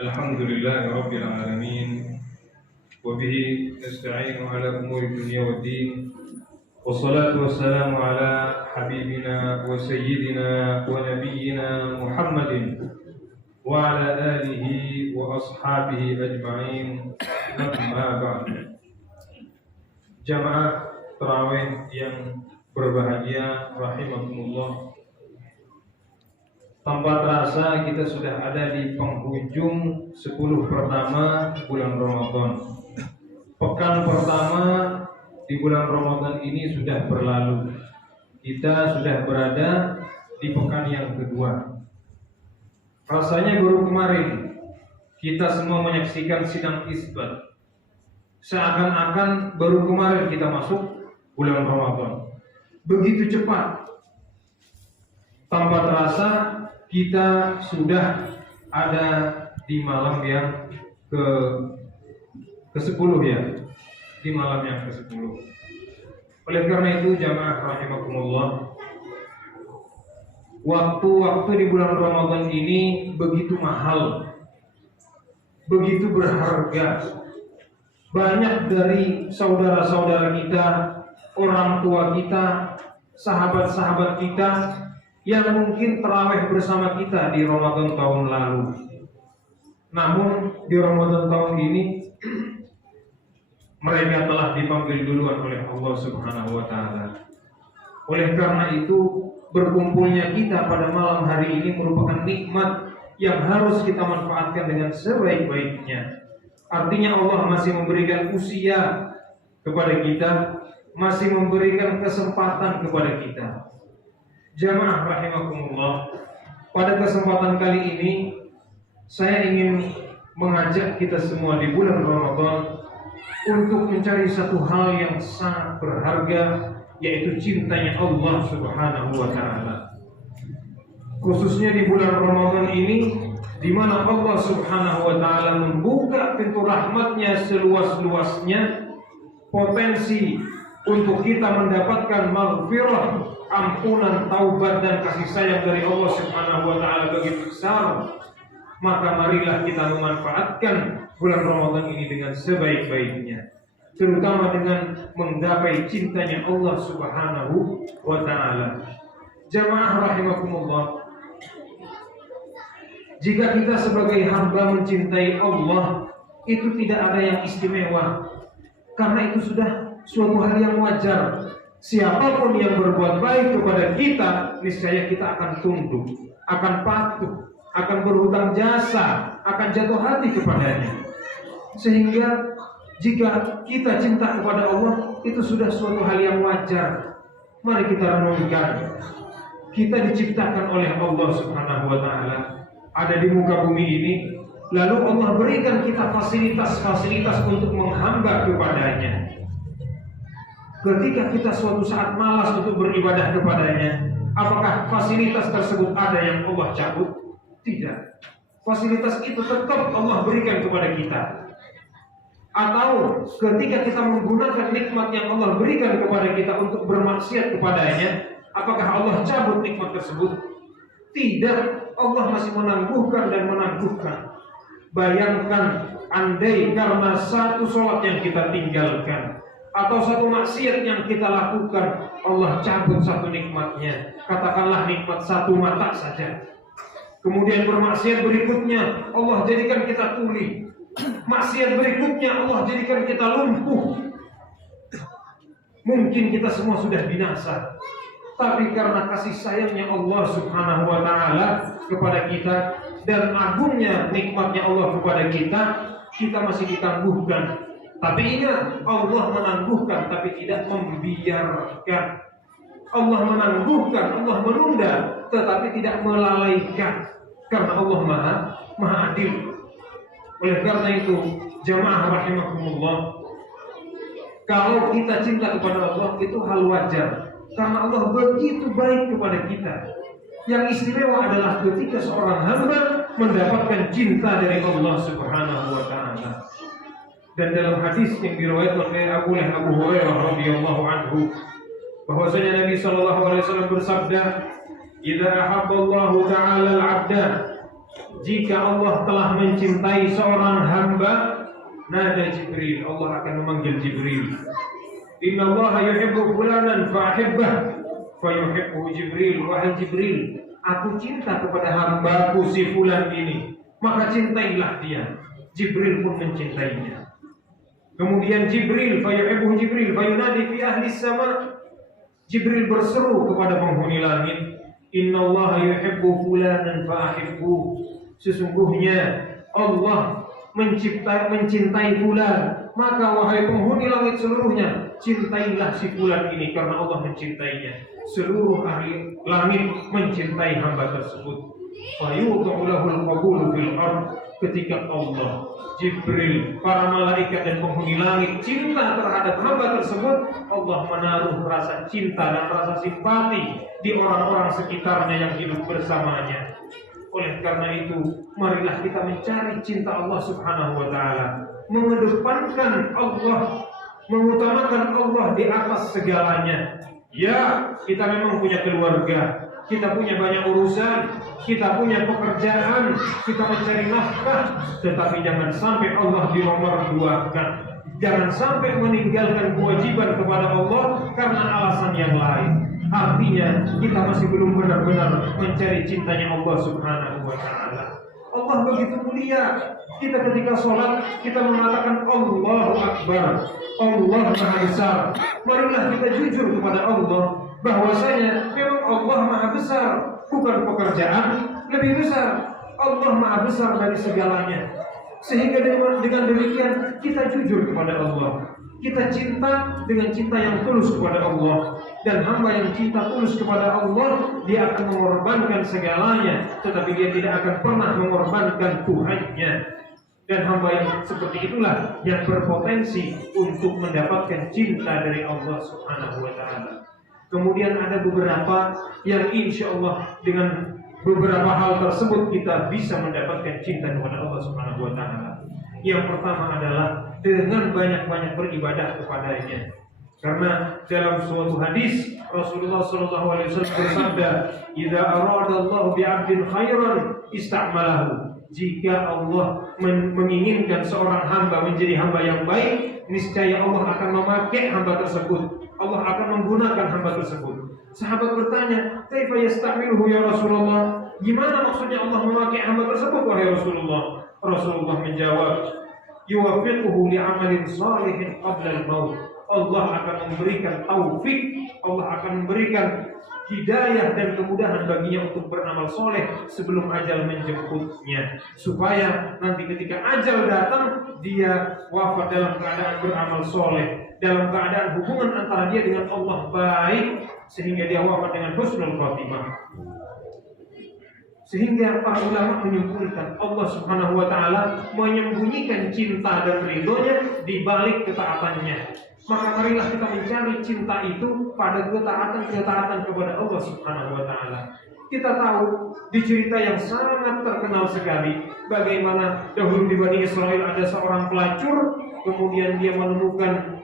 Alhamdulillahi Rabbil Alamin. Wabihi nasta'inu ala umuri dunia wa din. Wassalatu wassalamu ala habibina wa sayyidina wa nabiyyina Muhammadin wa ala alihi wa ashabihi ajma'in. Amma ba'du. Jamaah tarawih yang berbahagia rahimakumullah. Tanpa terasa kita sudah ada di penghujung 10 pertama bulan Ramadan. Pekan pertama di bulan Ramadan ini sudah berlalu. Kita sudah berada di pekan yang kedua. Rasanya baru kemarin kita semua menyaksikan sidang isbat. Seakan-akan baru kemarin kita masuk bulan Ramadan. Begitu cepat. Tanpa terasa kita sudah ada di malam yang ke-10 ya. Di malam yang ke-10. Oleh karena itu jamaah rahimakumullah, waktu-waktu di bulan Ramadan ini begitu mahal, begitu berharga. Banyak dari saudara-saudara kita, orang tua kita, sahabat-sahabat kita yang mungkin tarawih bersama kita di Ramadan tahun lalu. Namun di Ramadan tahun ini mereka telah dipanggil duluan oleh Allah Subhanahu wa taala. Oleh karena itu, berkumpulnya kita pada malam hari ini merupakan nikmat yang harus kita manfaatkan dengan sebaik-baiknya. Artinya Allah masih memberikan usia kepada kita, masih memberikan kesempatan kepada kita. Jamaah rahimakumullah, pada kesempatan kali ini saya ingin mengajak kita semua di bulan Ramadan untuk mencari satu hal yang sangat berharga, yaitu cintanya Allah Subhanahu wa taala. Khususnya di bulan Ramadan ini, di mana Allah Subhanahu wa taala membuka pintu rahmatnya seluas-luasnya, potensi untuk kita mendapatkan maghfirah, ampunan, taubat dan kasih sayang dari Allah Subhanahu wa taala begitu besar. Maka marilah kita memanfaatkan bulan Ramadan ini dengan sebaik-baiknya, terutama dengan menggapai cintanya Allah Subhanahu wa taala. Jamaah rahimakumullah, jika kita sebagai hamba mencintai Allah, itu tidak ada yang istimewa, karena itu sudah suatu hal yang wajar. Siapapun yang berbuat baik kepada kita, niscaya kita akan tunduk, akan patuh, akan berhutang jasa, akan jatuh hati kepadanya. Sehingga jika kita cinta kepada Allah, itu sudah suatu hal yang wajar. Mari kita renungkan, kita diciptakan oleh Allah Subhanahu wa taala, ada di muka bumi ini, lalu Allah berikan kita fasilitas-fasilitas untuk menghamba kepadanya. Ketika kita suatu saat malas untuk beribadah kepadanya, apakah fasilitas tersebut ada yang Allah cabut? Tidak. Fasilitas itu tetap Allah berikan kepada kita. Atau ketika kita menggunakan nikmat yang Allah berikan kepada kita untuk bermaksiat kepadanya, apakah Allah cabut nikmat tersebut? Tidak. Allah masih menangguhkan dan menangguhkan. Bayangkan, andai karena satu sholat yang kita tinggalkan atau satu maksiat yang kita lakukan, Allah cabut satu nikmatnya. Katakanlah nikmat satu mata saja. Kemudian bermaksiat berikutnya Allah jadikan kita tuli. Maksiat berikutnya Allah jadikan kita lumpuh. Mungkin kita semua sudah binasa, tapi karena kasih sayangnya Allah Subhanahu wa taala kepada kita dan agungnya nikmatnya Allah kepada kita, kita masih ditangguhkan. Tapi ingat, Allah menangguhkan tapi tidak membiarkan. Allah menangguhkan, Allah menunda, tetapi tidak melalaikan, karena Allah maha adil. Oleh karena itu, jamaah rahimakumullah, kalau kita cinta kepada Allah itu hal wajar, karena Allah begitu baik kepada kita. Yang istimewa adalah ketika seorang hamba mendapatkan cinta dari Allah Subhanahu wa taala. Dan dalam hadis yang diriwayatkan oleh Abu Hurairah radhiyallahu anhu, bahwasanya Nabi sallallahu alaihi wasallam bersabda, "Idza ahabballahu ta'ala al-'abda Jika Allah telah mencintai seorang hamba, nada Jibril, Allah akan memanggil Jibril. Inna Allah yuhibbu fulanan fa'ahibbah fayuhibbu Jibril. Wahai Jibril, aku cinta kepada hambaku si fulan ini, maka cintailah dia. Jibril pun mencintainya. Kemudian Jibril, fayuhibbu Jibril fayunadi fi ahli sama. Jibril berseru kepada penghuni langit, Inna Allah yuhibbu fulanan fa'ahibbu. Sesungguhnya Allah mencintai fulan, maka wahai penghuni langit seluruhnya, cintailah si fulan ini karena Allah mencintainya. Seluruh ahli langit mencintai hamba tersebut. Fayudhu lahul qabulu fil ard. Ketika Allah, Jibril, para malaikat dan penghuni langit cinta terhadap hamba tersebut, Allah menaruh rasa cinta dan rasa simpati di orang-orang sekitarnya yang hidup bersamanya. Oleh karena itu, marilah kita mencari cinta Allah Subhanahu wa Ta'ala, mengedepankan Allah, mengutamakan Allah di atas segalanya. Ya, kita memang punya keluarga, kita punya banyak urusan, kita punya pekerjaan, kita mencari nafkah, tetapi jangan sampai Allah dinomorduakan. Jangan sampai meninggalkan kewajiban kepada Allah karena alasan yang lain. Artinya kita masih belum benar-benar mencari cintanya Allah Subhanahu wa Ta'ala. Allah begitu mulia. Kita ketika sholat kita mengatakan Allahu Akbar, Allah Maha Besar. Marilah kita jujur kepada Allah bahwasanya memang Allah Maha Besar, bukan pekerjaan lebih besar. Allah Maha Besar dari segalanya. Sehingga dengan demikian kita jujur kepada Allah. Kita cinta dengan cinta yang tulus kepada Allah. Dan hamba yang cinta tulus kepada Allah, dia akan mengorbankan segalanya, tetapi dia tidak akan pernah mengorbankan Tuhannya. Dan hamba yang seperti itulah yang berpotensi untuk mendapatkan cinta dari Allah Subhanahu wa Ta'ala. Kemudian ada beberapa yang insya Allah dengan beberapa hal tersebut kita bisa mendapatkan cinta kepada Allah Subhanahu wa Ta'ala. Yang pertama adalah dengan banyak-banyak beribadah kepadanya. Karena dalam suatu hadis Rasulullah SAW bersabda, "Idza arada Allah bi'abdin khairan ista'malahu." Jika Allah menginginkan seorang hamba menjadi hamba yang baik, niscaya Allah akan memakai hamba tersebut. Allah akan menggunakan hamba tersebut. Sahabat bertanya, "Kaifa yasta'miluhu ya Rasulullah?" Gimana maksudnya Allah memakai hamba tersebut wahai Rasulullah? Rasulullah menjawab, "Yuwaffiquhu li'amalin salihin qabla al-maut." Allah akan memberikan taufik, Allah akan memberikan hidayah dan kemudahan baginya untuk beramal soleh sebelum ajal menjemputnya, supaya nanti ketika ajal datang dia wafat dalam keadaan beramal soleh, dalam keadaan hubungan antara dia dengan Allah baik, sehingga dia wafat dengan husnul khotimah. Sehingga para ulama menyimpulkan Allah Subhanahu wa Ta'ala menyembunyikan cinta dan ridhonya di balik ketaatannya. Maka marilah kita mencari cinta itu pada ketaatan kepada Allah Subhanahu wa Ta'ala. Kita tahu di cerita yang sangat terkenal sekali bagaimana dahulu di Bani Israel ada seorang pelacur, kemudian dia menemukan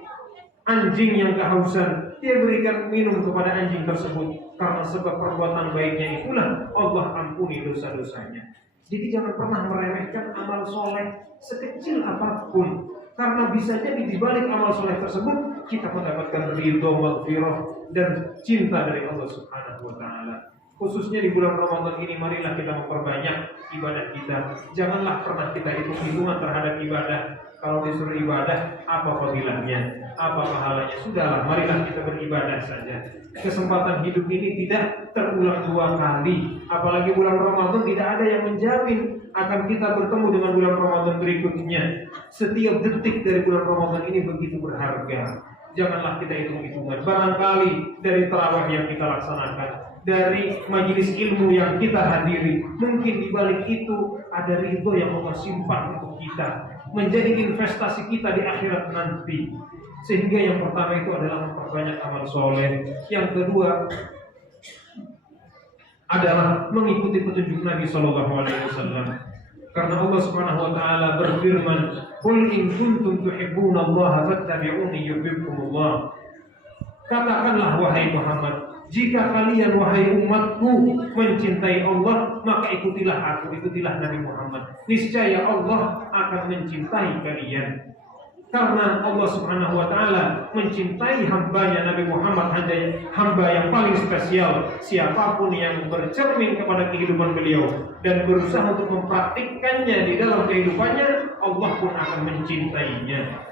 anjing yang kehausan. Dia berikan minum kepada anjing tersebut. Karena sebab perbuatan baiknya itulah Allah ampuni dosa-dosanya. Jadi jangan pernah meremehkan amal soleh sekecil apapun. Karena bisa jadi di balik amal soleh tersebut kita mendapatkan ridho, maghfirah dan cinta dari Allah Subhanahu wa Ta'ala. Khususnya di bulan Ramadan ini, marilah kita memperbanyak ibadah kita. Janganlah pernah kita hitung-hitungan terhadap ibadah. Kalau disuruh ibadah, apa fadilahnya, apa pahalanya? Sudahlah, marilah kita beribadah saja. Kesempatan hidup ini tidak terulang dua kali. Apalagi bulan Ramadan tidak ada yang menjamin akan kita bertemu dengan bulan Ramadan berikutnya. Setiap detik dari bulan Ramadan ini begitu berharga. Janganlah kita hitung-hitungan. Barangkali dari tarawih yang kita laksanakan, dari majelis ilmu yang kita hadiri, mungkin di balik itu ada ridho yang Allah simpan untuk kita, menjadi investasi kita di akhirat nanti. Sehingga yang pertama itu adalah memperbanyak amal soleh. Yang kedua adalah mengikuti petunjuk Nabi Sallallahu Alaihi Wasallam. Karena Allah Subhanahu Wa Taala berfirman, "Qul in kuntum tuhibbuna Allah fattabi'uni yuhibbukumullah." Katakanlah wahai Muhammad, jika kalian wahai umatku mencintai Allah, maka ikutilah aku, ikutilah Nabi Muhammad. Niscaya Allah akan mencintai kalian. Karena Allah Subhanahu wa taala mencintai hambanya Nabi Muhammad, hamba yang paling spesial. Siapapun yang bercermin kepada kehidupan beliau dan berusaha untuk mempraktikkannya di dalam kehidupannya, Allah pun akan mencintainya.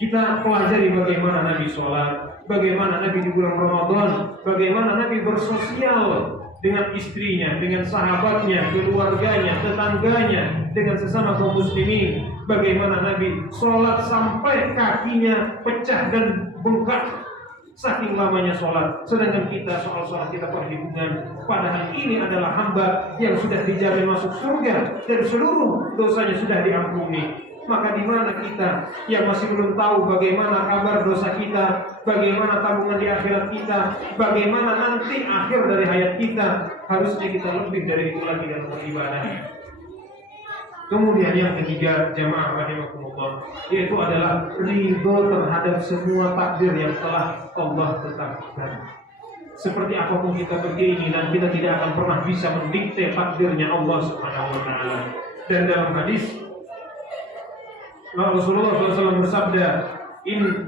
Kita pelajari bagaimana Nabi sholat, bagaimana Nabi di bulan Ramadan, bagaimana Nabi bersosial dengan istrinya, dengan sahabatnya, keluarganya, tetangganya, dengan sesama kaum muslimin. Bagaimana Nabi sholat sampai kakinya pecah dan bengkak, saking lamanya sholat. Sedangkan kita soal sholat kita perhitungan. Padahal ini adalah hamba yang sudah dijamin masuk surga dan seluruh dosanya sudah diampuni. Maka di mana kita yang masih belum tahu bagaimana kabar dosa kita, bagaimana tabungan di akhirat kita, bagaimana nanti akhir dari hayat kita, harusnya kita lebih dari itu lagi dalam beribadah. Kemudian yang ketiga, jamaah rahimakumullah, yaitu adalah ridho terhadap semua takdir yang telah Allah tetapkan. Seperti apapun kita berkeinginan, kita tidak akan pernah bisa mendikte takdirnya Allah Subhanahu wa taala. Dan dalam hadis Rasulullah SAW bersabda,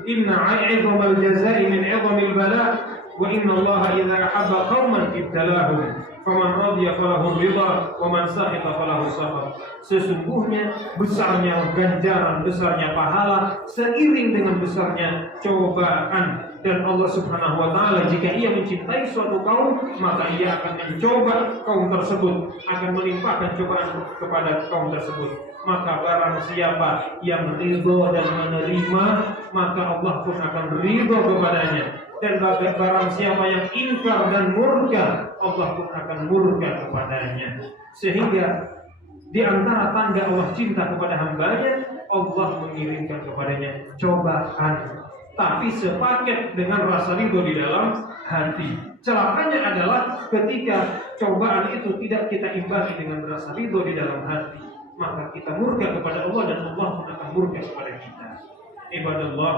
Inna a'idhamal jazai min 'idhamil bala, wa inna Allah idza ahabba qauman ibtalahum, faman radiya falahu ridha, wa man sakhita falahu sakhط. Sesungguhnya besarnya ganjaran, besarnya pahala seiring dengan besarnya cobaan. Dan Allah Subhanahu wa taala jika ia mencintai suatu kaum, maka ia akan mencoba kaum tersebut, akan melimpahkan cobaan kepada kaum tersebut. Maka barang siapa yang ridho dan menerima, maka Allah pun akan ridho kepadanya. Dan barang siapa yang ingkar dan murka, Allah pun akan murka kepadanya. Sehingga di antara tanda Allah cinta kepada hambanya, Allah mengirimkan kepadanya cobaan, tapi sepaket dengan rasa ridho di dalam hati. Celakanya adalah ketika cobaan itu tidak kita imbangi dengan rasa ridho di dalam hati, maka kita murka kepada Allah dan Allah pun akan murka kepada kita. Ibadallah,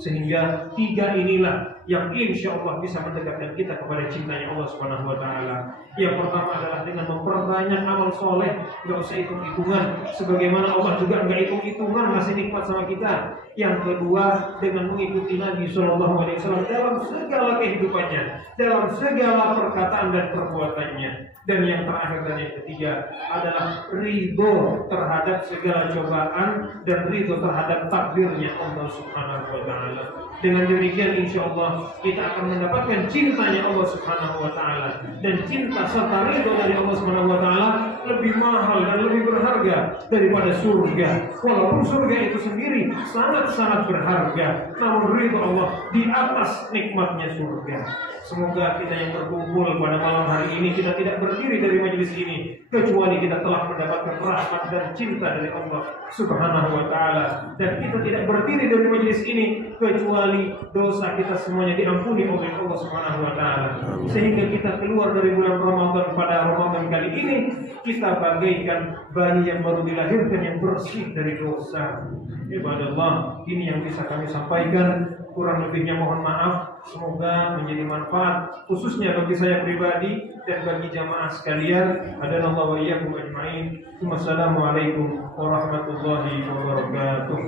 sehingga tiga inilah yang insya Allah bisa mendekatkan kita kepada cintanya Allah Subhanahu wa taala. Yang pertama adalah dengan memperbanyak amal soleh, nggak usah hitung-hitungan. Sebagaimana Allah juga nggak hitung-hitungan masih nikmat sama kita. Yang kedua dengan mengikuti Nabi Shallallahu Alaihi Wasallam dalam segala kehidupannya, dalam segala perkataan dan perbuatannya. Dan yang terakhir dan yang ketiga adalah ridho terhadap segala cobaan dan ridho terhadap takdirnya Allah Subhanahu wa taala. Dengan demikian insya Allah kita akan mendapatkan cintanya Allah Subhanahu wa taala, dan cinta serta ridho dari Allah Subhanahu wa taala lebih mahal dan lebih berharga daripada surga. Walaupun surga itu sendiri sangat-sangat berharga, namun ridho Allah di atas nikmatnya surga. Semoga kita yang berkumpul pada malam hari ini, kita tidak berdiri dari majelis ini kecuali kita telah mendapatkan rahmat dan cinta dari Allah Subhanahu wa taala, dan kita tidak berdiri dari majelis ini kecuali dosa kita semuanya diampuni oleh Allah Subhanahu wa taala. Sehingga kita keluar dari bulan Ramadan pada Ramadan kali ini, kita bagaikan bayi yang baru dilahirkan yang bersih dari dosa. Ibadallah, ini yang bisa kami sampaikan. Kurang lebihnya mohon maaf. Semoga menjadi manfaat khususnya bagi saya pribadi dan bagi jamaah sekalian. Hadanallahu wa iyyakum ajmain. Wassalamualaikum warahmatullahi wabarakatuh.